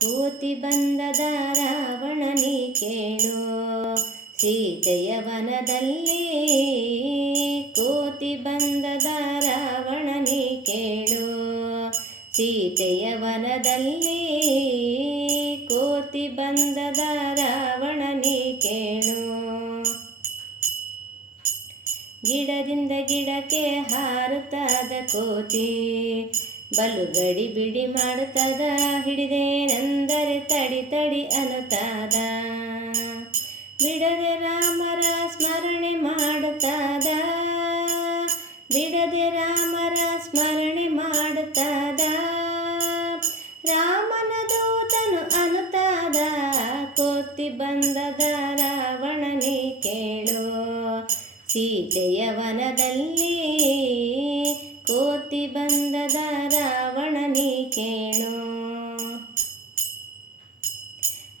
ಕೋತಿ ಬಂದದ ರಾವಣನಿ ಕೇಳು. ಸೀತೆಯ ವನದಲ್ಲಿ ಕೋತಿ ಬಂದದ ರಾವಣನಿ ಕೇಳು. ಸೀತೆಯ ವನದಲ್ಲಿ ಕೋತಿ ಬಂದದ ರಾವಣನಿ ಕೇಳು. ಗಿಡದಿಂದ ಗಿಡಕ್ಕೆ ಹಾರುತ್ತಾದ ಕೋತಿ. ಬಲು ಗಡಿ ಬಿಡಿ ಮಾಡುತ್ತದ, ಹಿಡಿದೇನೆಂದರೆ ತಡಿ ತಡಿ ಅನ್ನುತ್ತದ. ಬಿಡದೆ ರಾಮರ ಸ್ಮರಣೆ ಮಾಡುತ್ತದ, ಬಿಡದೆ ರಾಮರ ಸ್ಮರಣೆ ಮಾಡುತ್ತದ. ರಾಮನ ದೂತನು ಅನುತಾದ ಕೋತಿ ಬಂದದ ರಾವಣನೇ ಕೇಳು. ಸೀತೆಯ ವನದಲ್ಲಿ ಕೋತಿ ಬಂದದ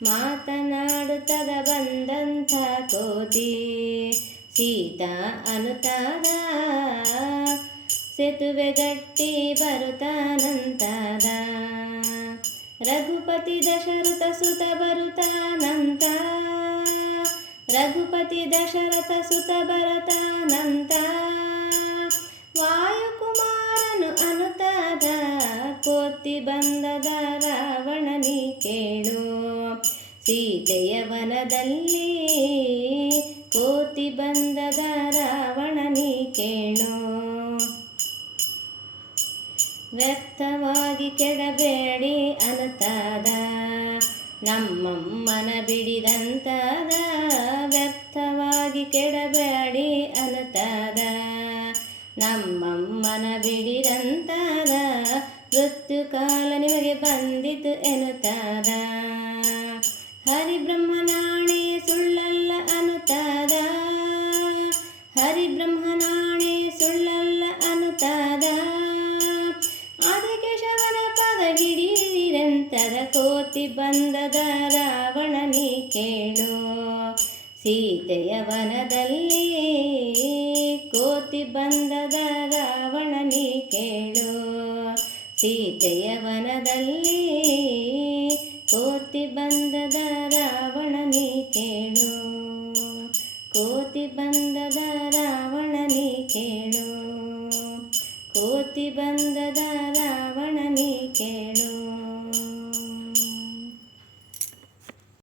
ಮಾತನಾಡುತ್ತದ ಬಂದಂಥ ಕೋತಿ ಸೀತಾ ಅನುತಾದ ಸೇತುವೆ ಗಟ್ಟಿ ಬರುತ್ತಾನಂತಾದ. ರಘುಪತಿ ದಶರಥ ಸುತ ಬರುತ್ತಾನಂತ. ರಘುಪತಿ ದಶರಥ ಸುತ ಬರುತ್ತಾನಂತ. ವಾಯುಕುಮಾರನು ಅನುತಾದ ಕೋತಿ ಬಂದದ ರಾವಣನಿ ಕೇಳು ಸೀತೆಯ ವನದಲ್ಲಿ ಕೋತಿ ಬಂದದ ರಾವಣನಿ ಕೇಳು. ವ್ಯರ್ಥವಾಗಿ ಕೆಡಬೇಡಿ ಅನತಾದ. ನಮ್ಮಮ್ಮನ ಬಿಡಿದಂತಾದ. ವ್ಯರ್ಥವಾಗಿ ಕೆಡಬೇಡಿ ಅನತಾದ. ನಮ್ಮಮ್ಮನ ಬಿಡಿದಂತಾದ. ಮೃತ್ಯು ಕಾಲ ನಿಮಗೆ ಬಂದಿತು ಎನ್ನುತ್ತಾದ. ಕೋತಿ ಬಂದದ ರಾವಣನಿ ಕೇಳು. ಸೀತೆಯ ವನದಲ್ಲಿ ಕೋತಿ ಬಂದದ ರಾವಣನಿ ಕೇಳು. ಸೀತೆಯ ವನದಲ್ಲಿ ಕೋತಿ ಬಂದದ ರಾವಣನಿ ಕೇಳು. ಕೋತಿ ಬಂದದ